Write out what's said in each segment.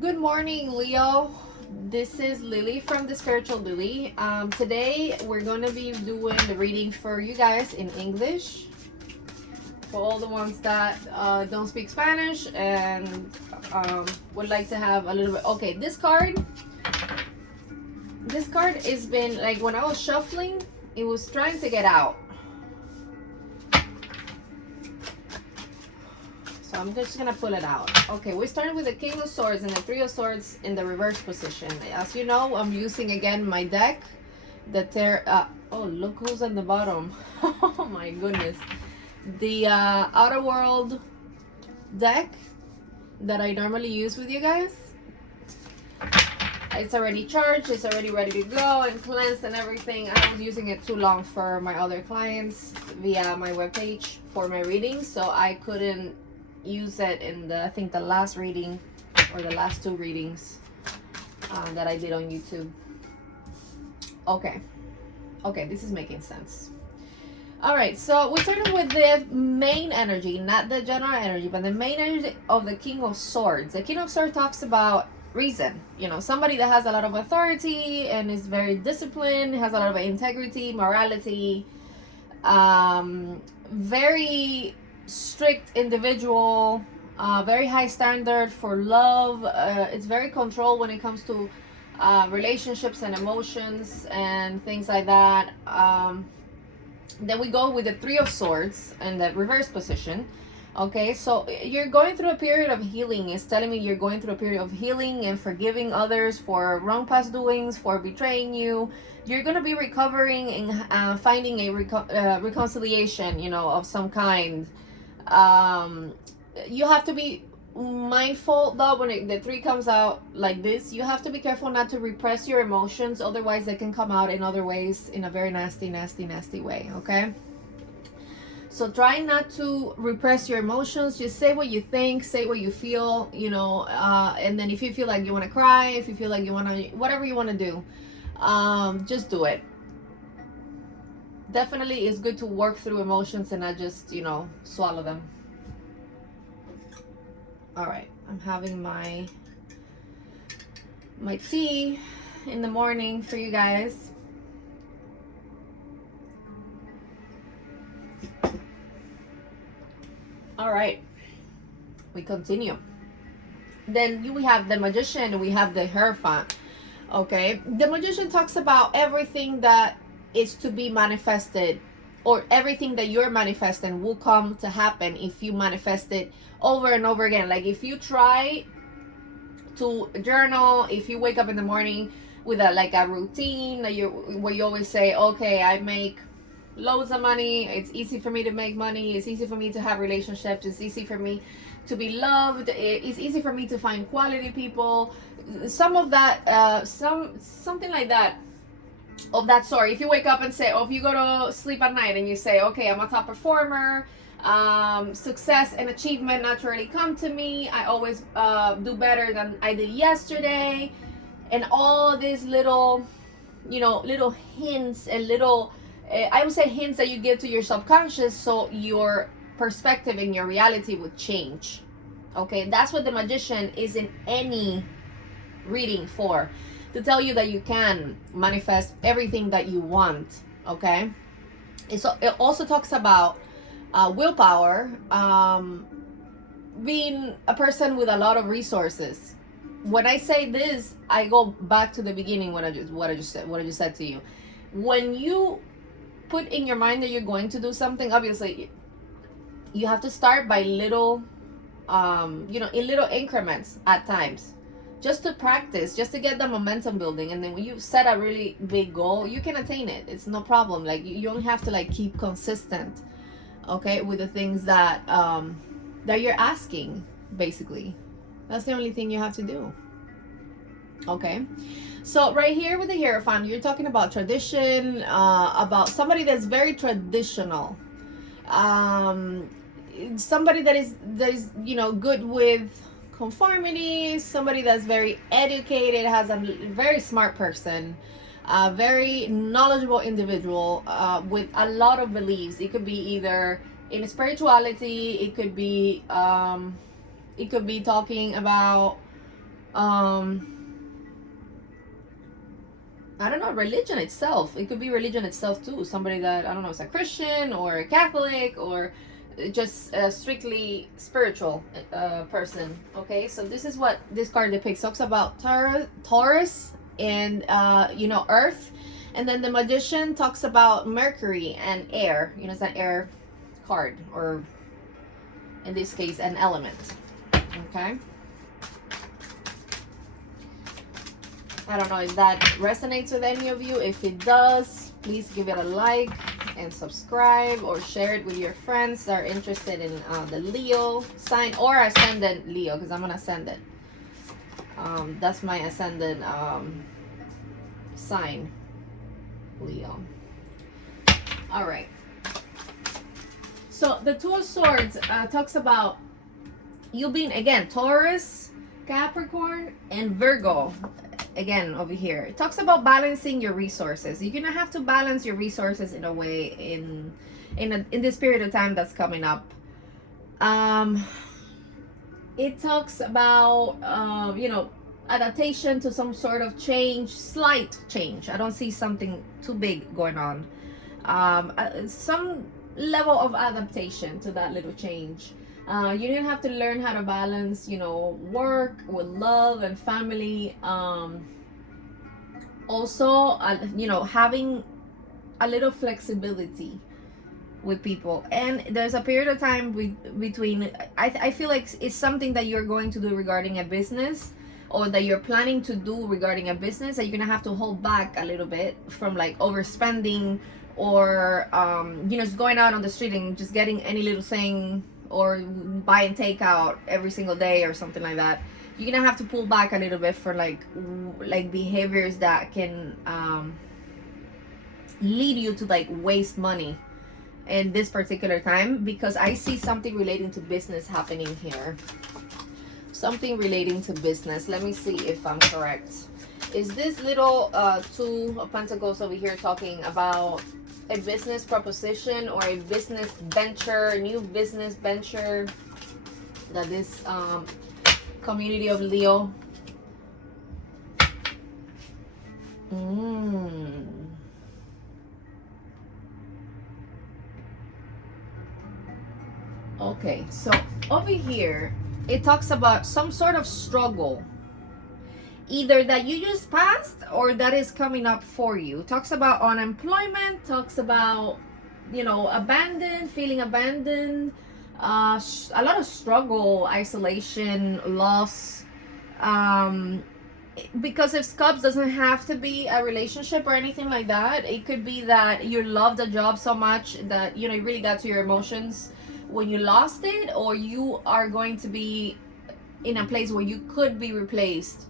Good morning, Leo. This is Lily from the Spiritual Lily. Today we're going to be doing the reading for you guys in English. For all the ones that don't speak Spanish and would like to have a little bit. Okay, this card has been like when I was shuffling, it was trying to get out. So I'm just gonna pull it out. Okay, we started with the King of Swords and the Three of Swords in the reverse position. As you know, I'm using again my deck. Oh, look who's at the bottom. Oh my goodness. The Outer World deck that I normally use with you guys. It's already charged, it's already ready to go and cleansed and everything. I was using it too long for my other clients via my webpage for my readings, so I couldn't use it in I think the last reading or the last two readings that I did on YouTube. Okay, this is making sense. All right, so we're starting with the main energy, not the general energy, but the main energy of the King of Swords. The King of Swords talks about reason, somebody that has a lot of authority and is very disciplined, has a lot of integrity, morality, very strict individual, very high standard for love. It's very controlled when it comes to relationships and emotions and things like that. Then we go with the Three of Swords in the reverse position. Okay, so you're going through a period of healing. It's telling me you're going through a period of healing and forgiving others for wrong past doings, for betraying you. You're going to be recovering and finding a reconciliation, of some kind. You have to be mindful though when the three comes out like this. You have to be careful not to repress your emotions, otherwise they can come out in other ways in a very nasty way. Okay, so try not to repress your emotions. Just say what you think, say what you feel, and then if you feel like you want to cry, if you feel like you want to, whatever you want to do, just do it. Definitely it's good to work through emotions and not just, swallow them. All right, I'm having my tea in the morning for you guys. All right, we continue. Then we have the Magician and we have the Hierophant. Okay, the Magician talks about everything that is to be manifested, or everything that you're manifesting will come to happen if you manifest it over and over again. Like if you try to journal, if you wake up in the morning with a routine where you always say, okay, I make loads of money, it's easy for me to make money, it's easy for me to have relationships, it's easy for me to be loved, it's easy for me to find quality people, some of that, something like that, of that sort. If you wake up and say, if you go to sleep at night and you say, okay, I'm a top performer, success and achievement naturally come to me, I always do better than I did yesterday, and all these little hints and little I would say hints that you give to your subconscious, so your perspective and your reality would change. Okay, that's what the Magician is in any reading for, to tell you that you can manifest everything that you want. Okay, and so it also talks about willpower, being a person with a lot of resources. When I say this, I go back to the beginning, what I just said to you. When you put in your mind that you're going to do something, obviously you have to start by little, in little increments at times, just to practice, just to get the momentum building. And then when you set a really big goal, you can attain it. It's no problem. Like you only have to keep consistent, okay, with the things that that you're asking. Basically, that's the only thing you have to do. Okay, so right here with the Hierophant, you're talking about tradition, about somebody that's very traditional, somebody that is good with conformity, somebody that's very educated, has a very smart person, a very knowledgeable individual, with a lot of beliefs. It could be either in spirituality, it could be talking about I don't know, religion itself. It could be religion itself too. Somebody that, I don't know, is a Christian or a Catholic or just a strictly spiritual person. Okay, so this is what this card depicts. Talks about Taurus and Earth, and then the Magician talks about Mercury and air. It's an air card, or in this case, an element. Okay. I don't know if that resonates with any of you. If it does, please give it a like and subscribe, or share it with your friends that are interested in the Leo sign or ascendant Leo, because I'm an ascendant. That's my ascendant sign, Leo. All right. So the Two of Swords talks about you being, again, Taurus, Capricorn, and Virgo. Again, over here, it talks about balancing your resources. You're gonna have to balance your resources in a way in this period of time that's coming up. It talks about adaptation to some sort of change, slight change. I don't see something too big going on. Some level of adaptation to that little change. You're gonna have to learn how to balance, work with love and family. Also, having a little flexibility with people. And there's a period of time between. I feel like it's something that you're going to do regarding a business, or that you're planning to do regarding a business, that you're gonna have to hold back a little bit from like overspending, or just going out on the street and just getting any little thing, or buying takeout every single day or something like that. You're gonna have to pull back a little bit for like behaviors that can lead you to like waste money in this particular time, because I see something relating to business happening here. Something relating to business. Let me see if I'm correct. Is this little Two of Pentacles over here talking about a business proposition or a business venture, a new business venture that this community of Leo Okay, so over here it talks about some sort of struggle, either that you just passed or that is coming up for you. Talks about unemployment, talks about feeling abandoned, a lot of struggle, isolation, loss. Because if Cups doesn't have to be a relationship or anything like that. It could be that you loved a job so much that it really got to your emotions when you lost it, or you are going to be in a place where you could be replaced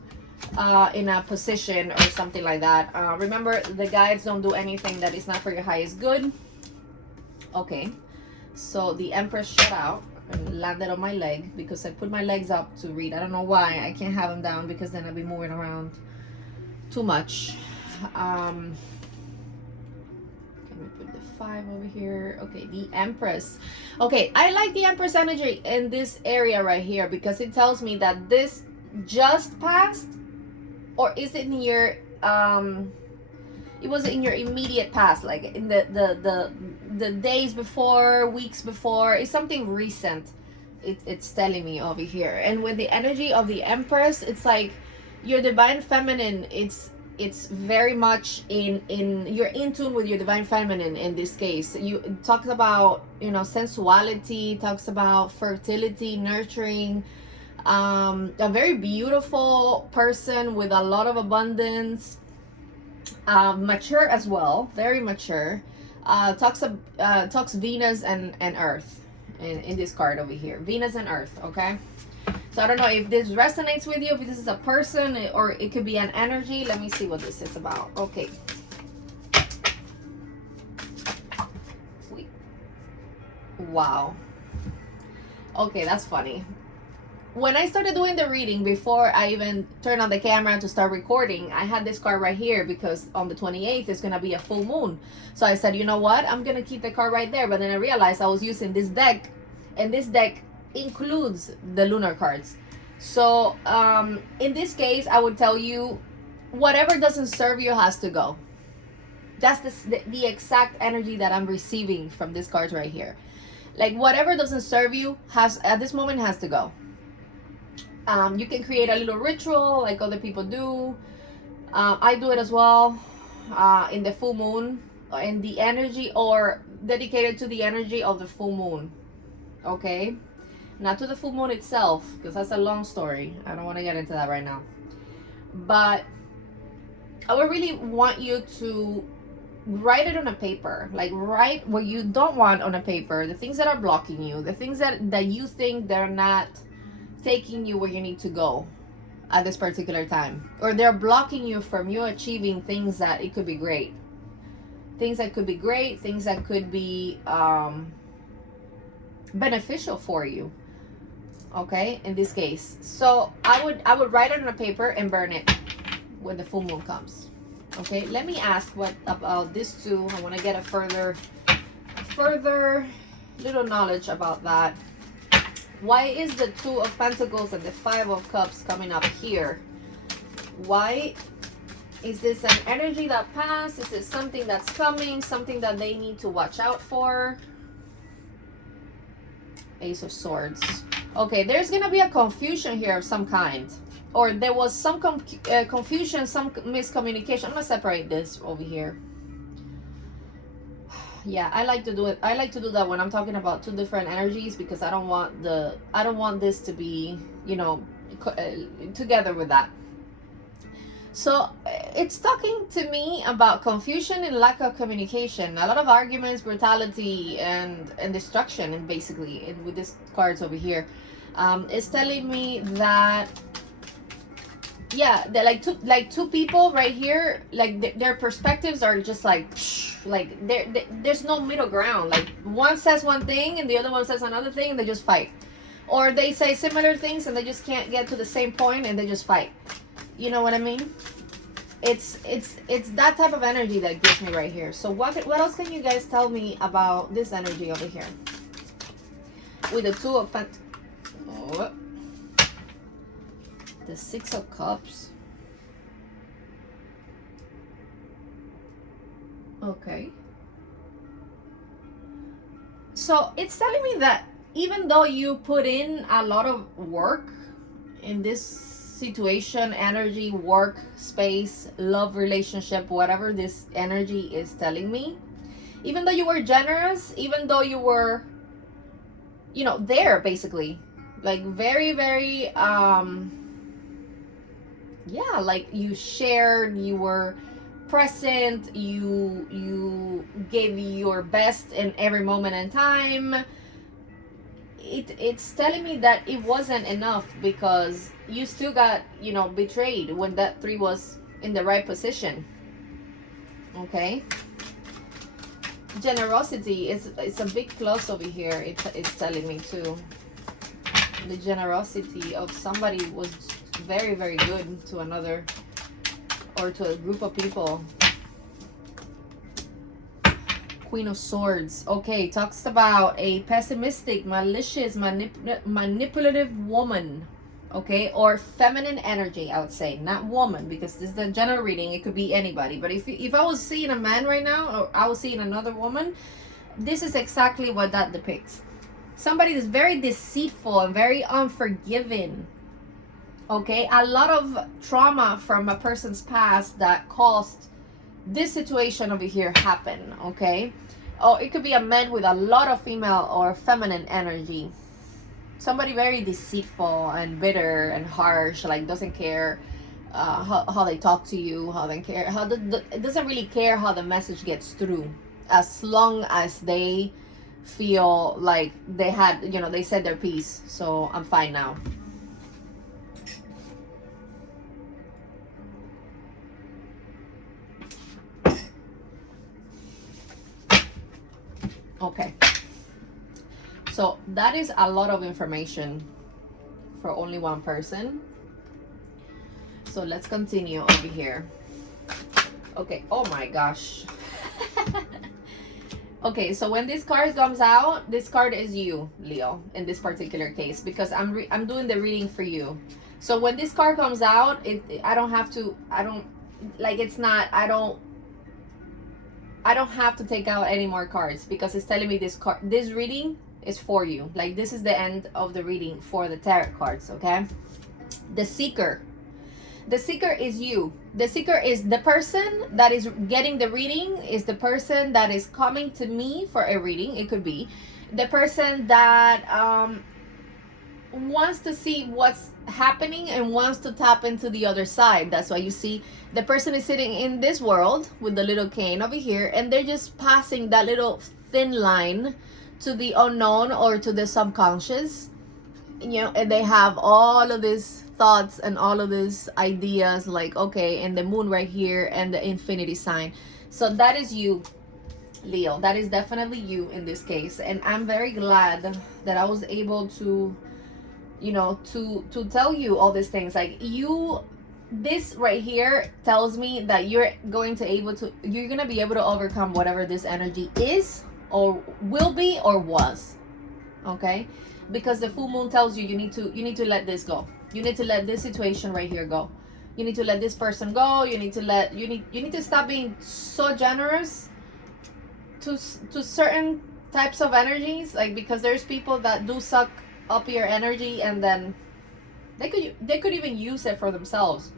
in a position or something like that. Remember, the guides don't do anything that is not for your highest good. Okay, so the Empress shut out and landed on my leg, because I put my legs up to read. I don't know why I can't have them down, because then I'll be moving around too much. Can we put the 5 over here? Okay, the Empress. Okay, I like the Empress energy in this area right here, because it tells me that this just passed, or is it in your it was in your immediate past, like in the days before, weeks before. It's something recent. It's telling me over here. And with the energy of the Empress, it's like your divine feminine. It's very much in you're in tune with your divine feminine in this case. You talks about sensuality, talks about fertility, nurturing, a very beautiful person with a lot of abundance, mature as well, very mature. Talks Venus and Earth in this card over here. Venus and Earth. Okay, so I don't know if this resonates with you, if this is a person or it could be an energy. Let me see what this is about. Okay, wow. Okay, that's funny. When I started doing the reading, before I even turned on the camera to start recording, I had this card right here, because on the 28th is going to be a full moon. So I said, you know what? I'm going to keep the card right there. But then I realized I was using this deck, and this deck includes the lunar cards. So in this case, I would tell you, whatever doesn't serve you has to go. That's the exact energy that I'm receiving from this card right here. Like, whatever doesn't serve you has, at this moment, has to go. You can create a little ritual like other people do. I do it as well, in the full moon, in the energy, or dedicated to the energy of the full moon. Okay, not to the full moon itself, because that's a long story. I don't want to get into that right now. But I would really want you to write it on a paper. Like, write what you don't want on a paper, the things that are blocking you, the things that you think they're not taking you where you need to go at this particular time, or they're blocking you from you achieving things that it could be great, things that could be great, things that could be beneficial for you. Okay, in this case, so I would write it on a paper and burn it when the full moon comes. Okay, let me ask what about this too. I want to get a further little knowledge about that. Why is the Two of Pentacles and the Five of Cups coming up here? Why is this an energy that passed? Is it something that's coming, something that they need to watch out for? Ace of Swords. Okay, there's gonna be a confusion here of some kind, or there was some confusion, some miscommunication. I'm gonna separate this over here. Yeah, I like to do it. I like to do that when I'm talking about two different energies, because I don't want this to be, you know, together with that. So it's talking to me about confusion and lack of communication, a lot of arguments, brutality, and destruction, and basically with these cards over here. It's telling me that, yeah, they're like two people right here, like their perspectives are just like there's no middle ground. Like, one says one thing and the other one says another thing, and they just fight, or they say similar things and they just can't get to the same point and they just fight. You know what I mean? It's that type of energy that gives me right here. So what else can you guys tell me about this energy over here with the Two of Pentacles? Oh. The Six of Cups. Okay. So it's telling me that even though you put in a lot of work in this situation, energy, work, space, love, relationship, whatever this energy is telling me, even though you were generous, even though you were, you know, there basically, like very, very, yeah, like you shared, you were present, you gave your best in every moment in time. It's telling me that it wasn't enough, because you still got, you know, betrayed when that three was in the right position. Okay, generosity is, it's a big plus over here. It's telling me too, the generosity of somebody was very, very good to another, or to a group of people. Queen of Swords. Okay, talks about a pessimistic, malicious, manipulative woman. Okay, or feminine energy, I would say, not woman, because this is a general reading. It could be anybody. But if I was seeing a man right now, or I was seeing another woman, this is exactly what that depicts. Somebody that's very deceitful and very unforgiving. Okay, a lot of trauma from a person's past that caused this situation over here happen. Okay, or it could be a man with a lot of female or feminine energy. Somebody very deceitful and bitter and harsh, like doesn't care how they talk to you, how they care, it doesn't really care how the message gets through, as long as they feel like they had, you know, they said their piece, so I'm fine now. Okay, so that is a lot of information for only one person. So let's continue over here. Okay, oh my gosh. Okay, so when this card comes out, this card is you, Leo, in this particular case, because I'm doing the reading for you. So when this card comes out, I don't have to, I don't, like, it's not, I don't have to take out any more cards, because it's telling me this reading is for you. Like, this is the end of the reading for the tarot cards, okay? The Seeker. The Seeker is you. The Seeker is the person that is getting the reading, is the person that is coming to me for a reading. It could be the person that wants to see what's happening and wants to tap into the other side. That's why you see the person is sitting in this world with the little cane over here, and they're just passing that little thin line to the unknown or to the subconscious, you know, and they have all of these thoughts and all of these ideas, like, okay, and the moon right here and the infinity sign. So that is you, Leo. That is definitely you in this case, and I'm very glad that I was able to, you know, to tell you all these things. Like, you, this right here tells me that you're going to be able to overcome whatever this energy is or will be or was, okay? Because the full moon tells you you need to let this go. You need to let this situation right here go. You need to let this person go. You need to stop being so generous to certain types of energies, like, because there's people that do suck up your energy, and then they could even use it for themselves,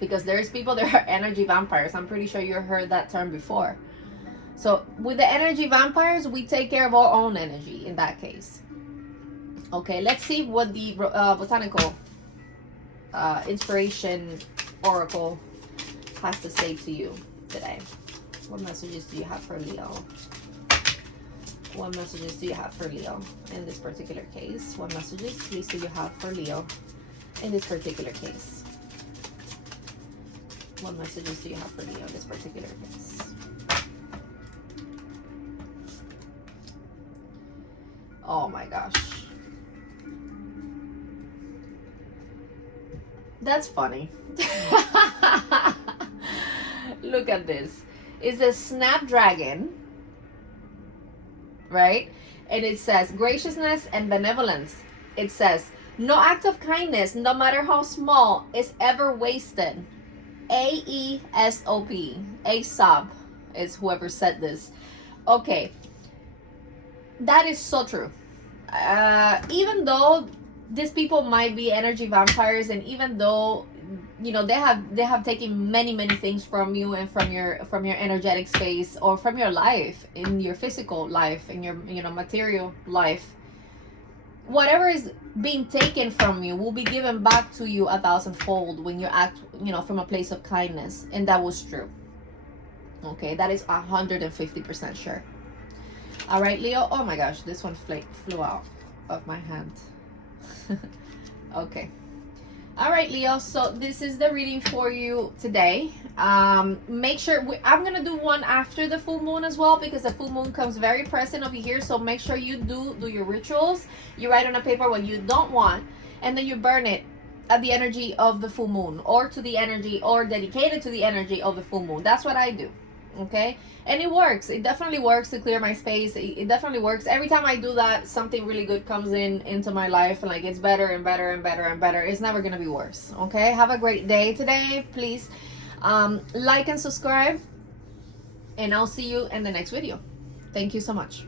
because there's people that are energy vampires. I'm pretty sure you heard that term before. So with the energy vampires, we take care of our own energy in that case. Okay, let's see what the botanical inspiration oracle has to say to you today. What messages do you have for Leo? What messages do you have for Leo in this particular case? What messages, please, do you have for Leo in this particular case? What messages do you have for Leo in this particular case? Oh my gosh. That's funny. Look at this. It's a snapdragon, right? And it says graciousness and benevolence. It says no act of kindness, no matter how small, is ever wasted. AESOP. Aesop is whoever said this. Okay, that is so true. Even though these people might be energy vampires, and even though, you know, they have taken many things from you and from your energetic space, or from your life, in your physical life, in your, you know, material life, whatever is being taken from you will be given back to you 1,000-fold when you act, you know, from a place of kindness. And that was true. Okay, that is 150% sure. All right, Leo. Oh my gosh, this one flew out of my hand. Okay. All right, Leo. So this is the reading for you today. Make sure I'm gonna do one after the full moon as well, because the full moon comes very present over here. So make sure you do your rituals. You write on a paper what you don't want, and then you burn it at the energy of the full moon, or to the energy, or dedicated to the energy of the full moon. That's what I do. Okay, and it works. It definitely works to clear my space. It definitely works. Every time I do that, something really good comes into my life, and like, it's better and better and better and better. It's never gonna be worse. Okay, have a great day today. Please like and subscribe, and I'll see you in the next video. Thank you so much.